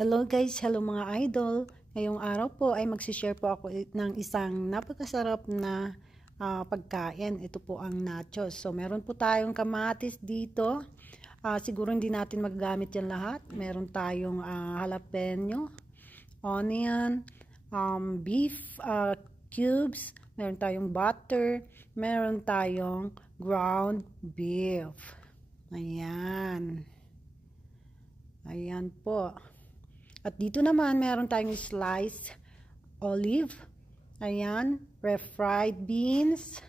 Hello guys, hello mga idol. Ngayong araw po ay magsishare po ako ng isang napakasarap na pagkain. Ito po ang nachos. So meron po tayong kamatis dito. Siguro hindi natin magagamit yan lahat. Meron tayong jalapeno, onion, beef cubes, meron tayong butter, meron tayong ground beef. Ayan. Ayan po. At dito naman, meron tayong sliced olive. Ayan. Refried beans.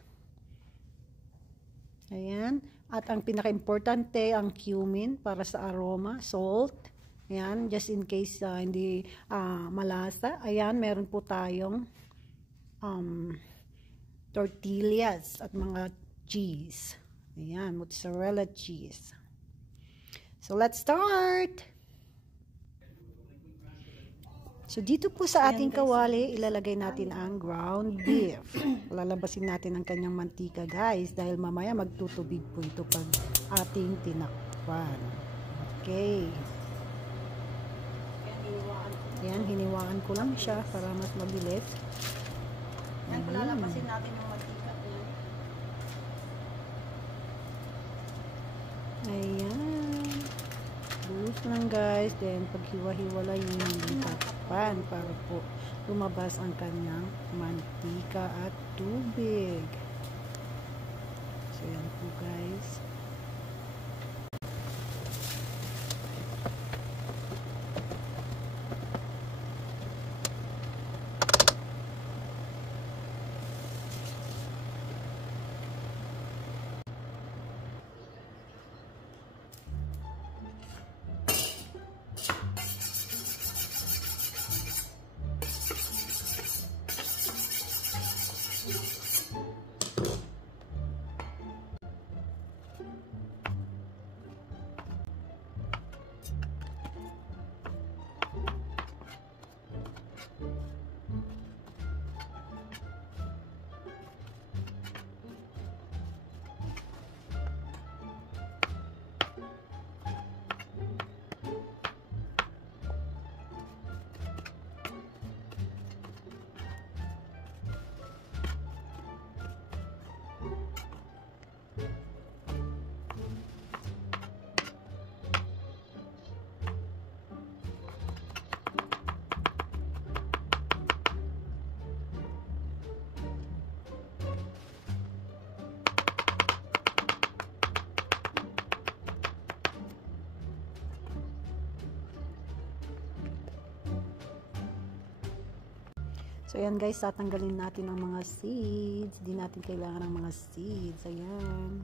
Ayan. At ang pinaka-importante, ang cumin para sa aroma. Salt. Ayan. Just in case hindi malasa. Ayan. Meron po tayong tortillas at mga cheese. Ayan. Mozzarella cheese. So, let's start! So, dito po sa ating kawali, ilalagay natin ang ground beef. Lalabasin natin ang kanyang mantika, guys, dahil mamaya magtutubig po ito pag ating tinakpan. Okay. Ayan, hiniwaan ko lang siya para mas mabilis. Ayan, lalabasin natin yung mantika. Ayan. Buhos lang, guys. Then, paghiwa-hiwala yung takpan para po lumabas ang kanyang mantika at tubig. So, yan po, guys. So, ayan guys, tatanggalin natin ang mga seeds. Di natin kailangan ng mga seeds. Ayan.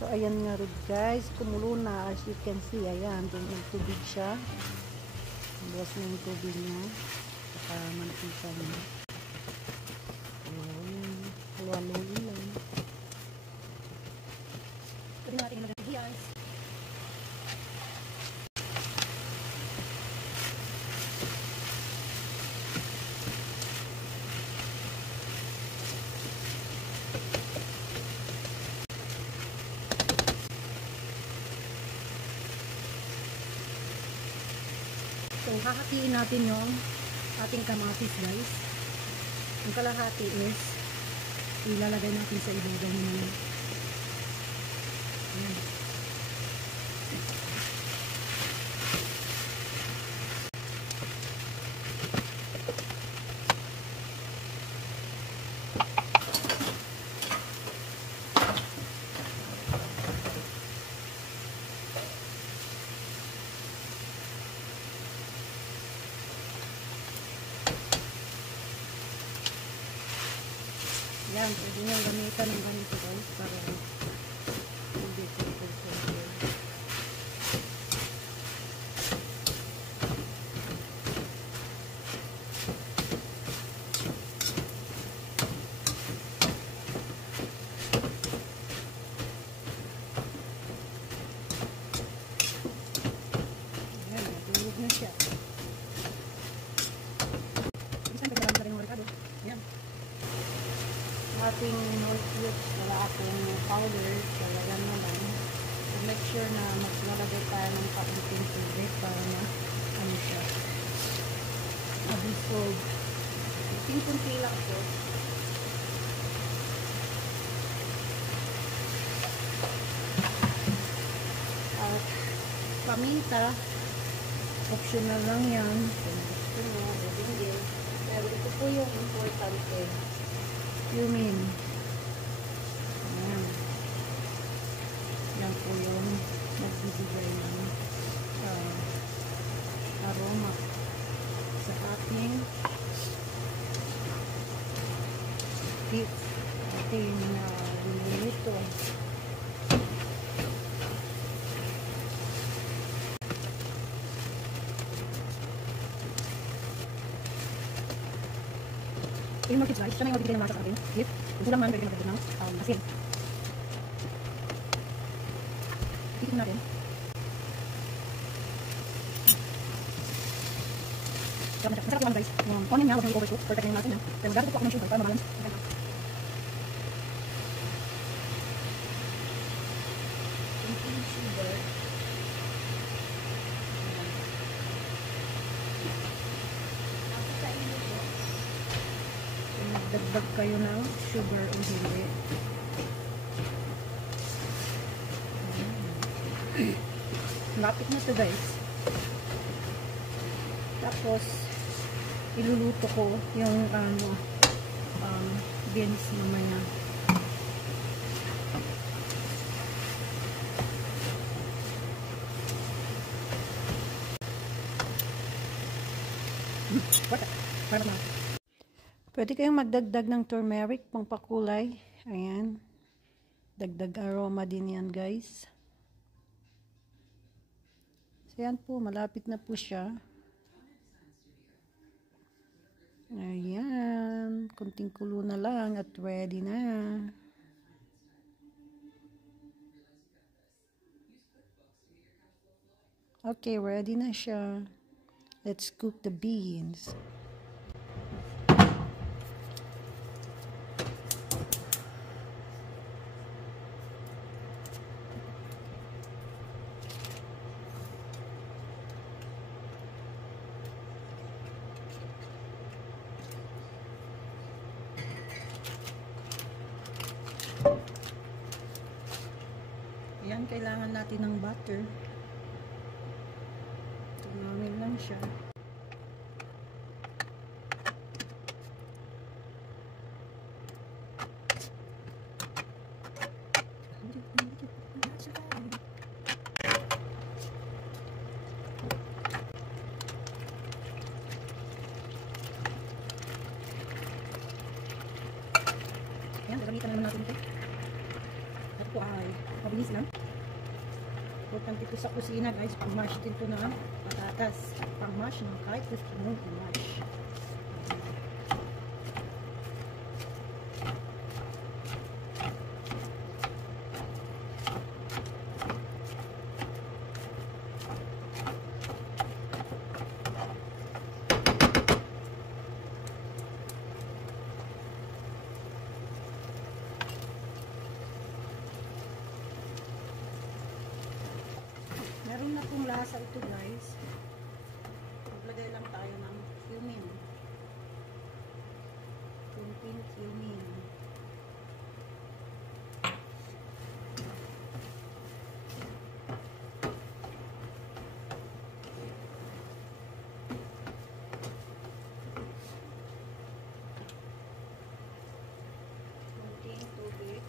So, ayan nga rin guys, kumulo na, as you can see, ayan, yung tubig siya. Buwas na yung tubig niya, saka mantika niya. Ayan, halo-haloin lang. Pwede natin ilagay sa guys. So, hahatiin natin yung ating kamatis, guys. Ang kalahati is ilalagay natin sa ibabaw ng ayan. Yan, pwede nyo gamitan ng ganito guys para hindi pupul-pupul. Yan, natulog na siya. Isang pagkakas na rin ng oregano. Yan. Ating North Cubes, wala akong powder, talagang naman. So make sure na maglalagay tayo ng kaunting tubig para na ano siya, absorb. Kunti lang po. At paminta, optional lang yan. Kung gusto mo, hindi. Pero ito po yung importante. Cumin. Ayan. Yan po yung nagbibigay ng aroma sa ating beef. Ating niluluto. Yung mga kids guys, siya na yung magbibigay ng masa sa atin. Beef. Kung kulang man, pwede magdagdag ng asin. Titignan natin. Masarap naman guys. Yung onion niya, huwag nang i-overcook. Perfect na yung natin niya. Pero gagawin ko ako ng sugar para mabalance. Kunting sugar. Tapos sa inyo po, kung nagdagdag kayo ng sugar o hindi. Lapit na to guys. Tapos iluluto ko yung beans mamaya. Pwede kayong magdagdag ng turmeric pang pakulay. Ayan. Dagdag aroma din yan guys. So yan po, malapit na po siya. Ayan. Kunting kulo na lang at ready na. Okay, ready na siya. Let's cook the beans. Ayan, kailangan natin ng butter. Tumamil lang siya. Ayan, gagamitan naman natin ito. Ito po ay mabilis lang. Importante ito sa kusina guys, pang-mash din ito ng patatas. Pang-mash ng kahit gusto mong i-mash. Meron na pong lasa ito guys. Maglagay lang tayo ng cumin. Kunting cumin. Kunting tubig.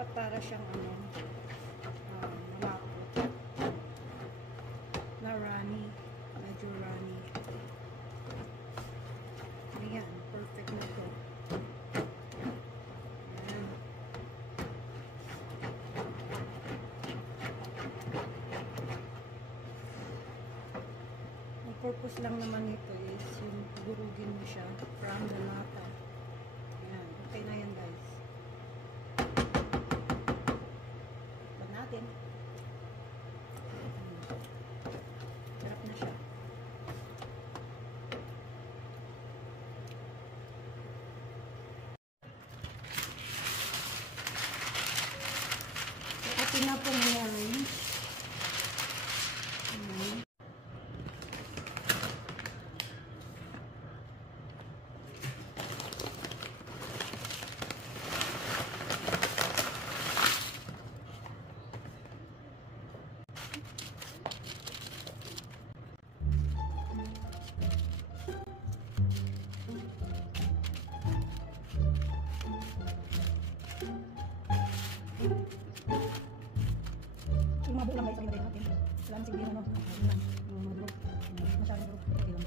dapat para siyang ano, malapot. Na runny. Medyo runny. Ayan, perfect na to. Ayan. Ang purpose lang naman nito is yung durugin mo siya from the nata. Ayan, okay na yan guys. Tignan natin. Sarap na siya. Okay na po yan. Yung mga bulang guys, ay natin natin. Wala na siguro, no? Yung mga durog. Masyadong durog. Okay lang.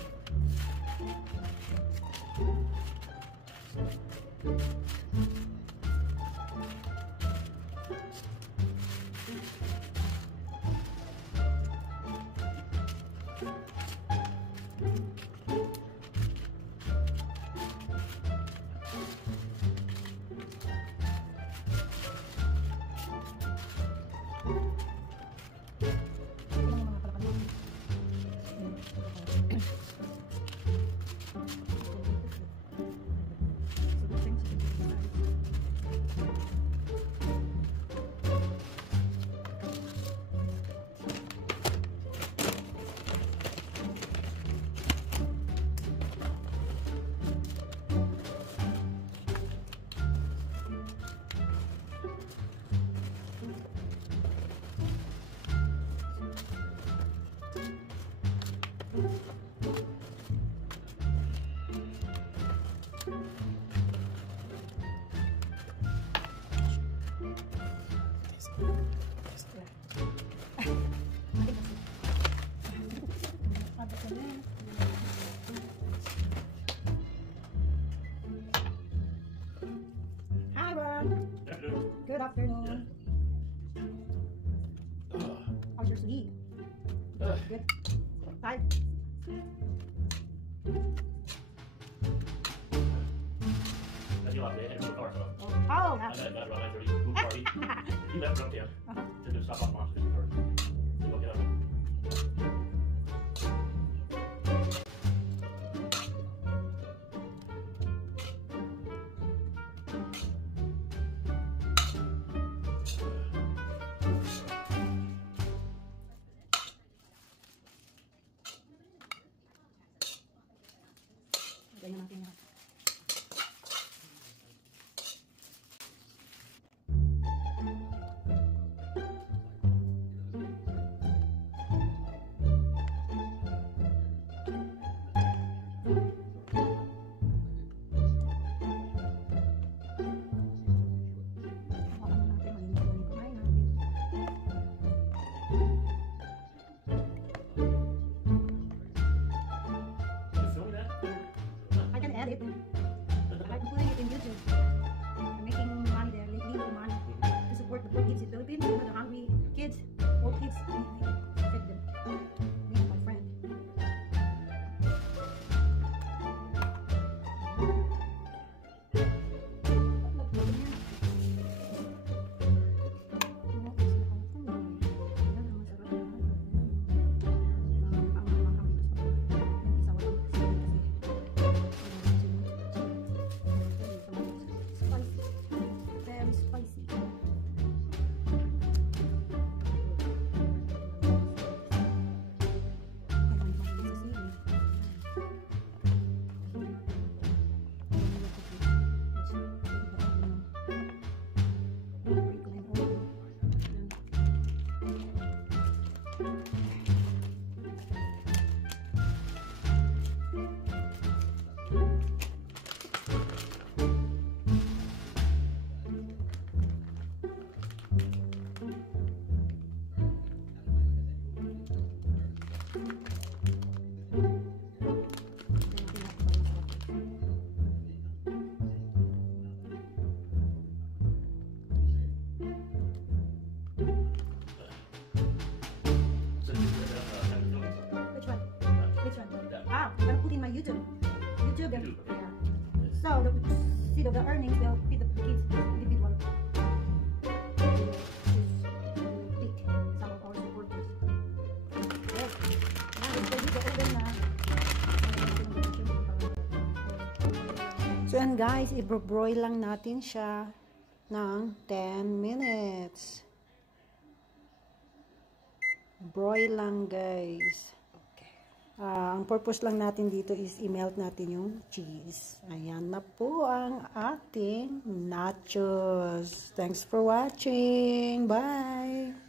Hi, Ron. Good afternoon. How's your sleep? Good. Tired? Oh, And then that run after food party. He left up there to do stuff on Monster first. Look it up. ganyan natin yan. Edit. I'm putting it in YouTube. I'm making money there, legal money to support the poor kids in the Philippines, the hungry kids, poor kids, feed them. Me and my friend. So the seed of the earnings will feed the kids individual. Pick some of our supporters. Yes. So yan guys, i-broil lang natin siya ng 10 minutes. Broil lang guys. Ang purpose lang natin dito is i-melt natin yung cheese. Ayan na po ang ating nachos. Thanks for watching. Bye!